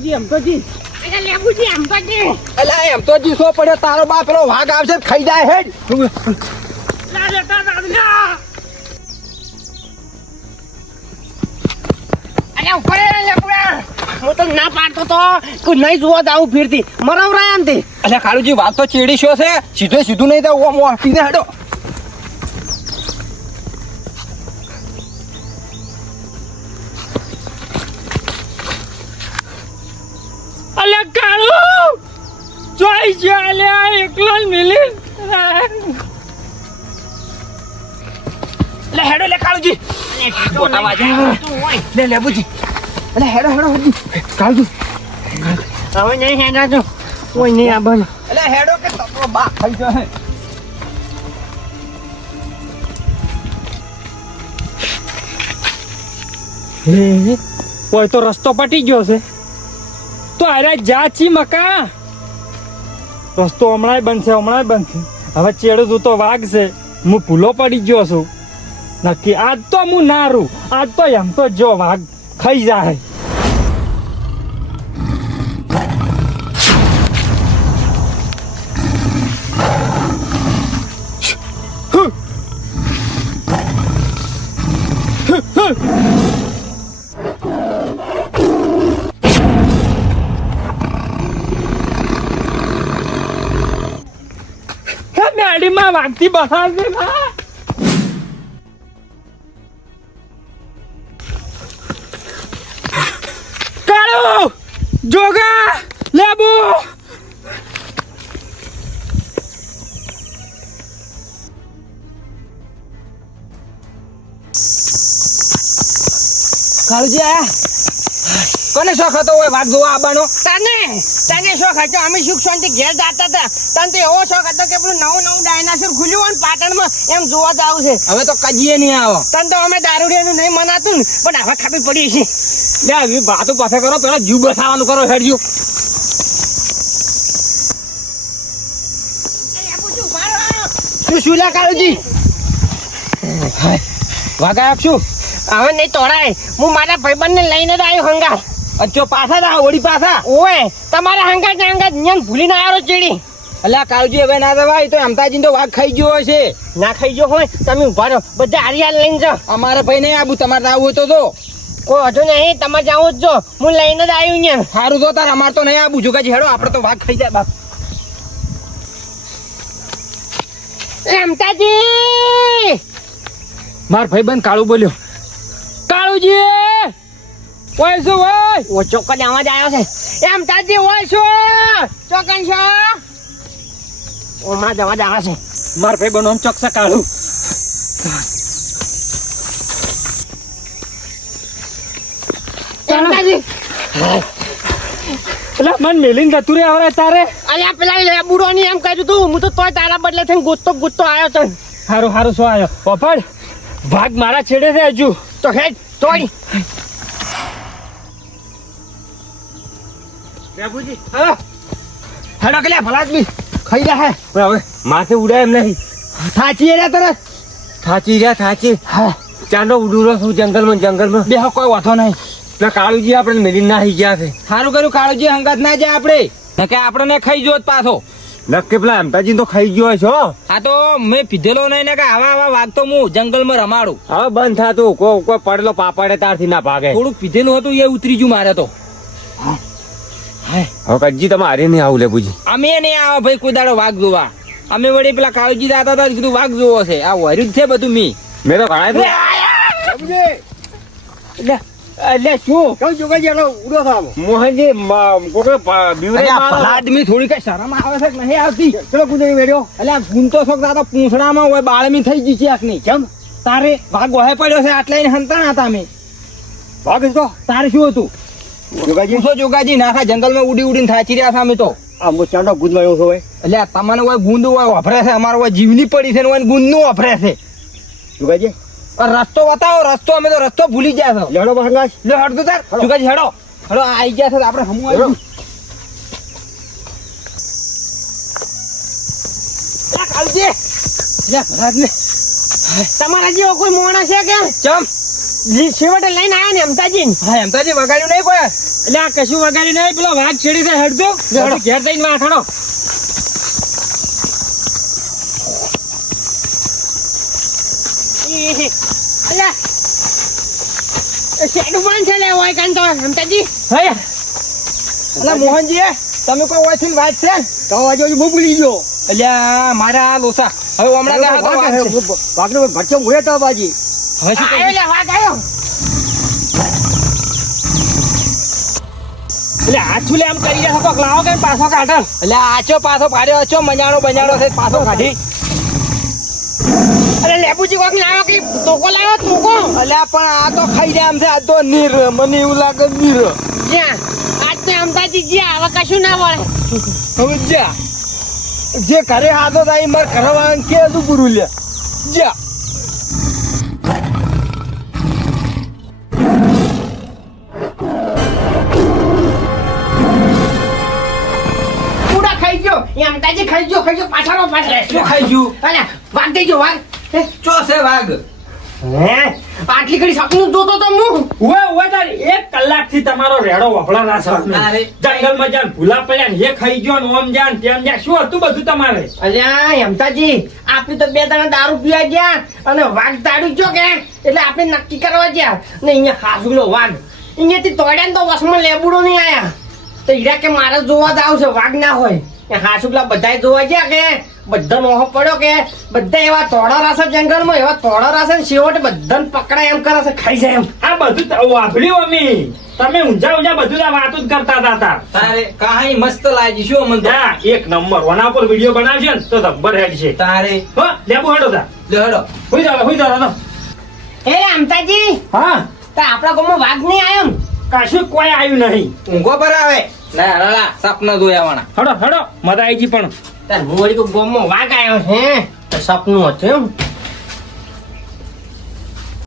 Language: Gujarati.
કાળુજી એમ તો જી લેબુજી એમ તો જી અલા એમ તો જી સો પડ્યો તારો બાપ પેલો વાઘ આવશે ખાઈ જાય હેડ ઉપર લેબુડા હું તો ના પાડતો તો કે નહીં જોવા જાવું ફીરતી મરવરાય એમ થી અલ્યા કાળુજી વાત તો ચેડી શો છે સીધું નહીં તો ઓમ આપીને હેડો અલે કાળુ જોઈ ચાલે એકલો મિલી લે હેડો લે કાળુજી મોટા વાજા લે લેબુજી અલે હેડો કાળુજી હવે નહીં હેડા જો કોઈ નહીં આવવાનું અલે હેડો કે તપો બા ખાઈ જાય કોઈ તો રસ્તો પટી ગયો છે તો અરે જાચી મકા રસ્તો હમણાં બનશે હવે ચેડું તો વાગશે હું ભૂલો પડી ગયો છું નક્કી આજ તો હું નારું આજ તો એમ તો જો વાઘ ખાઈ જાય મેડીમાં વાગતી બસાશે કાળુ જોગા લેબુ કાળુજી આયા કોને શોખ હતો હોય વાઘ જોવા આવવાનો તને શોખ હતો અમે સુખ શાંતિ ઘેર જાતા હતા તને તો એવો શોખ હતો કે પેલું નવું ડાયનાસોર ખુલ્યું હોય ને પાટણમાં એમ જોવા જ આવું છે હવે તો કજીએ નહીં આવો તને તો અમે દારૂડિયાનું નહીં મનાતું ને પણ હવે ખાબી પડી છે લે આવી વાતો પાસે કરો પેલા જીવ બસાવાનું કરો હેડજો શું લે કાળુજી હાય વાઘ આપશું હવે નહીં તોડાય હું મારા ભાઈબંધને લઈને જ આવ્યો હંગા અચ્છો પાછા તા ઓડી પાછા ઓય તમારા હંગા ન્યાન ભૂલીને આવ્યો ચીડી અલ્યા કાળુજી હવે ના દવાય તો અમતાજી તો વાઘ ખાઈ ગયો હશે ના ખાઈ ગયો હોય તમે ઉભા રહો બધા હરિયાળ લઈને જાઓ અમારે ભાઈ નહીં આવું તમારે આવું હોય તો કોઈ હતો નહીં તમારે જાવું જ જો હું લઈને જ આવ્યું ને સારું તો તાર અમારે તો નહીં આવું જોગાજી હેડો આપણે તો વાઘ ખાઈ જાય બાપ રમતાજી માર ભાઈબંધ કાળુ બોલ્યો કાળુજી ઓય શું ઓય ઓ ચોકન અવાજ આવ્યો છે એમ તાજી હોય છો ચોકન છો ઓમાં જ અવાજ આવે છે માર ભાઈબંધ આમ ચોકસા કાળુ રમતાજી એટલે મન મેલીને જતું રે આવરે તારે અલ્યા પેલા લેબુડો ની એમ કહ્યું તું હું તો તોય તારા બદલે થઈને ગુત્તો આવ્યો તો હારું શું આવ્યો પપડ વાઘ મારા છેડે છે હજુ તો હેડ તોડી લેબુજી હા હેડો કે લે ભલા આદમી ખાઈ જા હે હવે માથે ઉડાય એમ નહીં થાચી રે તરત થાચી હા ચાંદો ઉડુરો છું જંગલમાં બે કોઈ વાતો નહીં પેલા કાળુજી આપણે મેલીને નાહી ગયા છે સારું કર્યું કાળુજી હંગાત ના જાય આપણે કે આપણને ખાઈ જોત પાછો નક્કી પેલા અમતાજી તો ખાઈ ગયો છો હા તો મેં પીધેલો નહીં ને કે આવા વાઘ તો હું જંગલમાં રમાડું હવે બંધ થાતું કોઈ પડેલો પાપડે તારથી ના ભાગે થોડુંક પીધેલું હતું એ ઉતરી ગયું મારે તો હવે કજી તમે હારે નહીં આવું લેબુજી અમે નહીં આવો ભાઈ કોઈ દાડો વાઘ જોવા અમે વળી પેલા કાળુજી દાતા હતા કીધું વાઘ જોવો છે આ વર્યું જ છે બધું મેં તો ઘણા એટલે શું કઉ જોગાજી ઉડો થાવ મોહનજી આદમી થોડી કઈ શરમ આવે છે કે નહીં આવતી ચલો કુદરી વેડ્યો એટલે ગુંતો શોખ દાદા પૂંછડામાં હોય બાળમી થઈ ગઈ છે આખની કેમ તારે વાઘ વહે પડ્યો છે આટલા હંતાણા હતા અમે વાઘ તો તારે શું હતું જોગાજી નાખા જંગલમાં ઉડીને થાચી રહ્યા હતા અમે તો આ મો ચાંડો ગુંદવાયો છે હોય એટલે તમારે હોય ગુંદ હોય વફરે છે અમારે હોય જીવની પડી છે ને હોય ગુંદનું વફરે છે જોગાજી રસ્તો બતાવો રસ્તો અમે તો રસ્તો ભૂલી ગયા છો લેડો બહંગાશ લે હડતો તાર જોગાજી હેડો આવી ગયા છે આપણે હમું આવી તમારા જેવો કોઈ માણસ છે કે ચમ છેવટે લઈને આયા ને અમતાજી હા એમતાજી વગાડ્યું નહીં કોઈ એટલે આ કશું વગાડી નહીં પેલો વાઘ છેડી થાય હડતો ઘેર જઈને વાથાડો અલ્યા શેડું પણ છે લે હોય કાન તો અમતાજી હે એટલે મોહનજી તમે કોઈ ઓયથી વાત છે તો આજે હું ભૂલી ગયો એટલે મારા લોસા હવે હમણાં વાઘનો ભટકો હોય તો બાજી હવે શું આયો લે વાઘ આયો એટલે હાથ છુલે આમ કરી રહ્યા તો લાવો કે પાછો કાઢો એટલે આચો પાછો પાડ્યો આચો મજાણો છે પાછો કાઢી અરે લેબુજી કોક લાવો કે તોકો લાવો તોકો અલ્યા પણ આ તો ખાઈ જાય એમ છે આ તો નીર મને એવું લાગે નીર જ્યાં આજ તો અમતાજી જ્યાં હવે કશું ના વળે હવે જા જે ઘરે હાથો થાય મારે ઘરે વાળાને કે હતું પૂરું લે જા પૂરા ખાઈ ગયો એ અમતાજી ખાઈ ગયો પાછળ શું ખાઈ ગયું અલ્યા વાઘ થઈ ગયો વાઘ ચો છે વાઘ હે આટલી ઘડી સપનું જોતો તો હું ઉવે તારી 1 કલાકથી તમારો રેડો વફળા રાસ અરે. જંગલમાં જાન ભૂલા પડ્યા ને એ ખાઈ ગયો ને ઓમ જાન તેમ જાન શું હતું બધું તમારે અલ્યા અમતાજી આપણે તો 2 જણા દારૂ પીવા ગયા અને વાઘ તાડું ગયો કે એટલે આપણે નક્કી કરવા ગયા ને અહીંયા હાસુલો વાઘ અહીંયાથી તોડ્યા ને તો વસમાં લેબુડો નહીં આયા તો હીરા કે મારે જોવા જ આવશે વાઘ ના હોય એ હાસુલા બધાય જોવા ગયા કે બધા નોહો પડ્યો કે બધા એવા તોડા રાસે જંગલમાં એવા તોડા રાસે ને છેવટે બધાને પકડાય એમ કરે છે ખાઈ જાય એમ આ બધું વાપર્યું અમે તમે ઊંઝા બધું આ વાતો જ કરતા હતા તારે કહાની મસ્ત લાગી શું અમન તો હા એક નંબર ઓના પર વિડિયો બનાવશે ને તો જબ્બર હેડ છે તારે હો લેબુ હેડો તા લે હેડો હોઈ જાવ એ અમતાજી હા તો આપણા ગામમાં વાઘ નહીં આવ્યો ને કશું કોઈ આવ્યું નહીં ઊંઘો પર આવે ના રળા સપના જોયા વાળા હેડો મજા આવી ગઈ પણ તાર મોડી કો ગામમાં વાઘ આવ્યો છે સપનું હતું એમ